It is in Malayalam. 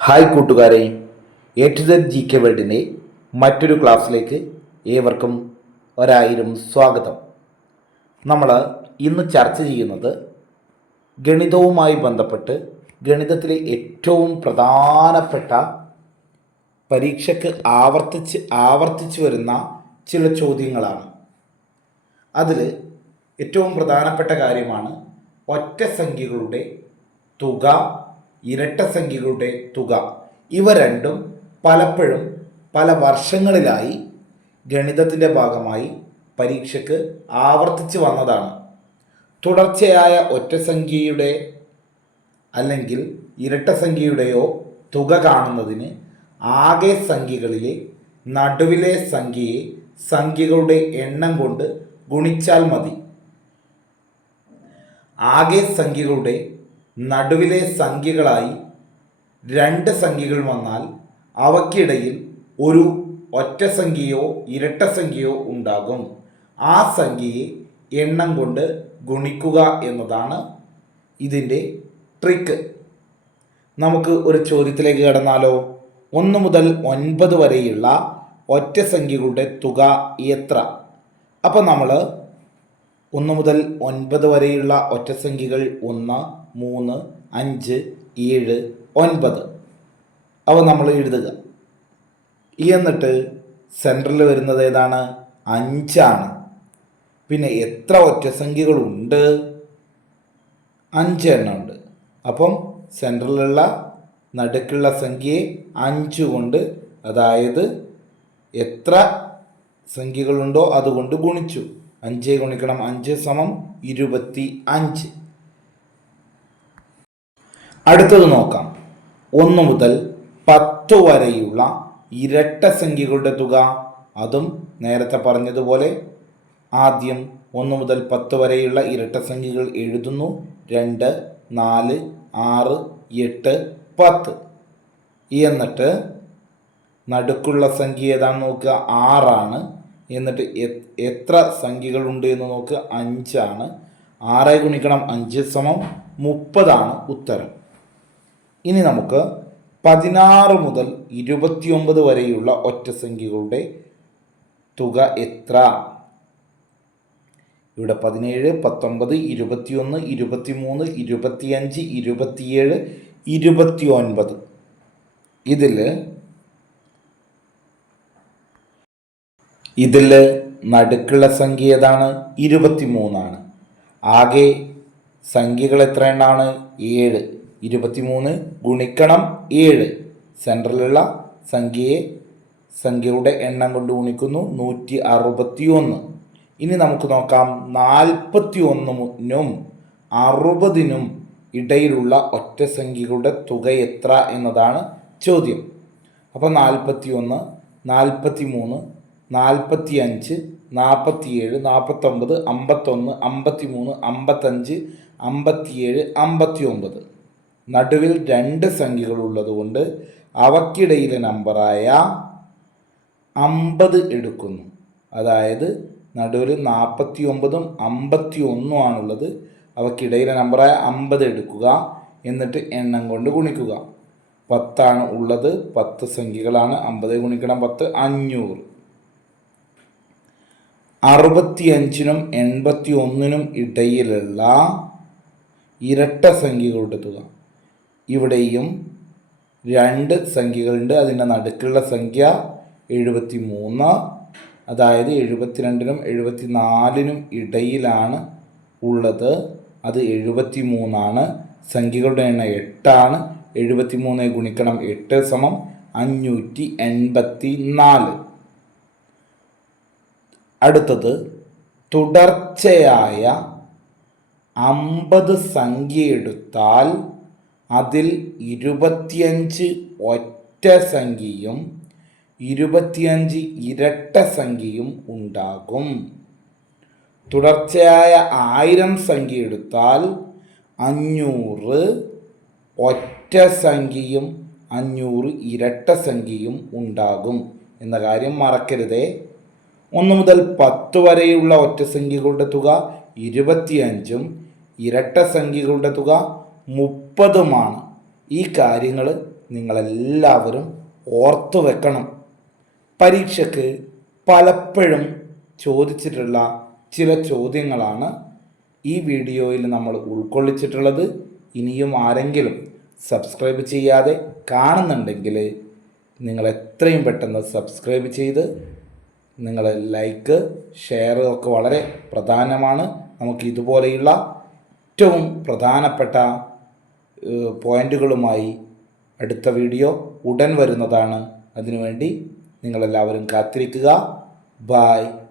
ഹായ് കൂട്ടുകാരെ എ ടു സെഡ് ജി കെ വേൾഡിന്റെ മറ്റൊരു ക്ലാസ്സിലേക്ക് ഏവർക്കും ഒരായിരം സ്വാഗതം. നമ്മൾ ഇന്ന് ചർച്ച ചെയ്യുന്നത് ഗണിതവുമായി ബന്ധപ്പെട്ട് ഗണിതത്തിലെ ഏറ്റവും പ്രധാനപ്പെട്ട പരീക്ഷയ്ക്ക് ആവർത്തിച്ച് ആവർത്തിച്ച് വരുന്ന ചില ചോദ്യങ്ങളാണ്. അതിൽ ഏറ്റവും പ്രധാനപ്പെട്ട കാര്യമാണ് ഒറ്റ സംഖ്യകളുടെ തുക ഇരട്ട സംഖ്യകളുടെ തുക. ഇവ രണ്ടും പലപ്പോഴും പല വർഷങ്ങളിലായി ഗണിതത്തിന്റെ ഭാഗമായി പരീക്ഷയ്ക്ക് ആവർത്തിച്ച് വന്നതാണ്. തുടർച്ചയായ ഒറ്റ സംഖ്യയുടെ അല്ലെങ്കിൽ ഇരട്ടസംഖ്യയുടെയോ തുക കാണുന്നതിന് ആകെ സംഖ്യകളിലെ നടുവിലെ സംഖ്യയെ സംഖ്യകളുടെ എണ്ണം കൊണ്ട് ഗുണിച്ചാൽ മതി. ആകെ സംഖ്യകളുടെ നടുവിലെ സംഖ്യകളായി രണ്ട് സംഖ്യകൾ വന്നാൽ അവയ്ക്കിടയിൽ ഒരു ഒറ്റ സംഖ്യയോ ഇരട്ട സംഖ്യയോ ഉണ്ടാകും. ആ സംഖ്യയെ എണ്ണം കൊണ്ട് ഗുണിക്കുക എന്നതാണ് ഇതിന്റെ ട്രിക്ക് നമുക്ക് ഒരു ചോദ്യത്തിലേക്ക് കടന്നാലോ? ഒന്ന് മുതൽ ഒൻപത് വരെയുള്ള ഒറ്റ സംഖ്യകളുടെ തുക എത്ര? അപ്പോൾ നമ്മൾ ഒന്ന് മുതൽ ഒൻപത് വരെയുള്ള ഒറ്റ സംഖ്യകൾ ഒന്ന് മൂന്ന് അഞ്ച് ഏഴ് ഒൻപത്. അവ നമ്മൾ എഴുതുക. എന്നിട്ട് സെന്ററിൽ വരുന്നത് ഏതാണ്? അഞ്ചാണ്. പിന്നെ എത്ര ഒറ്റസംഖ്യകളുണ്ട് അഞ്ച് എണ്ണം ഉണ്ട്. അപ്പം സെന്ററിലുള്ള നടുക്കുള്ള സംഖ്യയെ അഞ്ച് കൊണ്ട് അതായത് എത്ര സംഖ്യകളുണ്ടോ അതുകൊണ്ട് ഗുണിച്ചു. അഞ്ച് ഗുണിക്കണം അഞ്ച് സമം ഇരുപത്തി അഞ്ച്. അടുത്തത് നോക്കാം. ഒന്ന് മുതൽ പത്ത് വരെയുള്ള ഇരട്ട സംഖ്യകളുടെ തുക. അതും നേരത്തെ പറഞ്ഞതുപോലെ ആദ്യം ഒന്ന് മുതൽ പത്ത് വരെയുള്ള ഇരട്ട സംഖ്യകൾ എഴുതുന്നു. രണ്ട് നാല് ആറ് എട്ട് പത്ത്. എന്നിട്ട് നടുക്കുള്ള സംഖ്യ ഏതാണെന്ന് നോക്കുക? ആറാണ്. എന്നിട്ട് എത്ര സംഖ്യകളുണ്ട് എന്ന് നോക്കുക? അഞ്ചാണ്. ആറ് ഗുണിക്കണം അഞ്ച് സമം മുപ്പതാണ് ഉത്തരം. ഇനി നമുക്ക് പതിനാറ് മുതൽ ഇരുപത്തിയൊമ്പത് വരെയുള്ള ഒറ്റ സംഖ്യകളുടെ തുക എത്ര? ഇവിടെ പതിനേഴ് പത്തൊമ്പത് ഇരുപത്തിയൊന്ന് ഇരുപത്തിമൂന്ന് ഇരുപത്തിയഞ്ച് ഇരുപത്തിയേഴ് ഇരുപത്തിയൊൻപത്. ഇതിൽ ഇതിൽ നടുക്കുള്ള സംഖ്യ ഏതാണ്? ഇരുപത്തിമൂന്നാണ്. ആകെ സംഖ്യകൾ എത്ര എണ്ണാണ് ഏഴ്. ഇരുപത്തിമൂന്ന് ഗുണിക്കണം ഏഴ്. സെൻട്രലുള്ള സംഖ്യയെ സംഖ്യയുടെ എണ്ണം കൊണ്ട് ഗുണിക്കുന്നു. നൂറ്റി അറുപത്തി ഒന്ന് ഇനി നമുക്ക് നോക്കാം. നാൽപ്പത്തി ഒന്നിനും അറുപതിനും ഇടയിലുള്ള ഒറ്റ സംഖ്യകളുടെ തുക എത്ര എന്നതാണ് ചോദ്യം. അപ്പോൾ നാൽപ്പത്തി ഒന്ന് നാൽപ്പത്തി മൂന്ന് നാൽപ്പത്തി അഞ്ച് നാൽപ്പത്തിയേഴ് നാൽപ്പത്തൊമ്പത് അമ്പത്തൊന്ന് അമ്പത്തി മൂന്ന് അമ്പത്തഞ്ച് അമ്പത്തിയേഴ് അമ്പത്തി ഒമ്പത് നടുവിൽ രണ്ട് സംഖ്യകൾ ഉള്ളതുകൊണ്ട് അവക്കിടയിലെ നമ്പറായ അമ്പത് എടുക്കുന്നു. അതായത് നടുവിൽ നാൽപ്പത്തി ഒമ്പതും അമ്പത്തി ഒന്നും ആണുള്ളത്. അവക്കിടയിലെ നമ്പറായ അമ്പത് എടുക്കുക. എന്നിട്ട് എണ്ണം കൊണ്ട് ഗുണിക്കുക. പത്താണ് ഉള്ളത്. പത്ത് സംഖ്യകളാണ്. അമ്പത് ഗുണിക്കണം പത്ത് അഞ്ഞൂറ്. അറുപത്തിയഞ്ചിനും എൺപത്തി ഒന്നിനും ഇടയിലുള്ള ഇരട്ട സംഖ്യകളുടെ തുക. ഇവിടെയും രണ്ട് സംഖ്യകളുണ്ട്. അതിന്റെ നടുക്കുള്ള സംഖ്യ എഴുപത്തി മൂന്ന് അതായത് എഴുപത്തിരണ്ടിനും എഴുപത്തി നാലിനും ഇടയിലാണ് ഉള്ളത്. അത് എഴുപത്തി മൂന്നാണ് സംഖ്യകളുടെ എണ്ണം എട്ടാണ്. എഴുപത്തി മൂന്ന് ഗുണിക്കണം എട്ട് സമം അഞ്ഞൂറ്റി എൺപത്തി നാല് അടുത്തത് തുടർച്ചയായ അമ്പത് സംഖ്യ എടുത്താൽ അതിൽ ഇരുപത്തിയഞ്ച് ഒറ്റ സംഖ്യയും ഇരുപത്തിയഞ്ച് ഇരട്ട സംഖ്യയും ഉണ്ടാകും. തുടർച്ചയായ ആയിരം സംഖ്യ എടുത്താൽ അഞ്ഞൂറ് ഒറ്റ സംഖ്യയും അഞ്ഞൂറ് ഇരട്ട സംഖ്യയും ഉണ്ടാകും. എന്ന കാര്യം മറക്കരുതേ. ഒന്ന് മുതൽ പത്ത് വരെയുള്ള ഒറ്റ സംഖ്യകളുടെ തുക ഇരുപത്തിയഞ്ചും ഇരട്ട സംഖ്യകളുടെ തുക മുപ്പതുമാണ്. ഈ കാര്യങ്ങൾ നിങ്ങളെല്ലാവരും ഓർത്തു വെക്കണം. പരീക്ഷയ്ക്ക് പലപ്പോഴും ചോദിച്ചിട്ടുള്ള ചില ചോദ്യങ്ങളാണ് ഈ വീഡിയോയിൽ നമ്മൾ ഉൾക്കൊള്ളിച്ചിട്ടുള്ളത്. ഇനിയും ആരെങ്കിലും സബ്സ്ക്രൈബ് ചെയ്യാതെ കാണുന്നുണ്ടെങ്കിൽ നിങ്ങൾ എത്രയും പെട്ടെന്ന് സബ്സ്ക്രൈബ് ചെയ്ത് നിങ്ങൾ ലൈക്ക് ഷെയർ ഒക്കെ വളരെ പ്രധാനമാണ്. നമുക്ക് ഇതുപോലെയുള്ള ഏറ്റവും പ്രധാനപ്പെട്ട ഏഹ്, പോയിന്റുകളുമായി അടുത്ത വീഡിയോ ഉടൻ വരുന്നതാണ്. അതിനുവേണ്ടി നിങ്ങളെല്ലാവരും കാത്തിരിക്കുക. ബായ്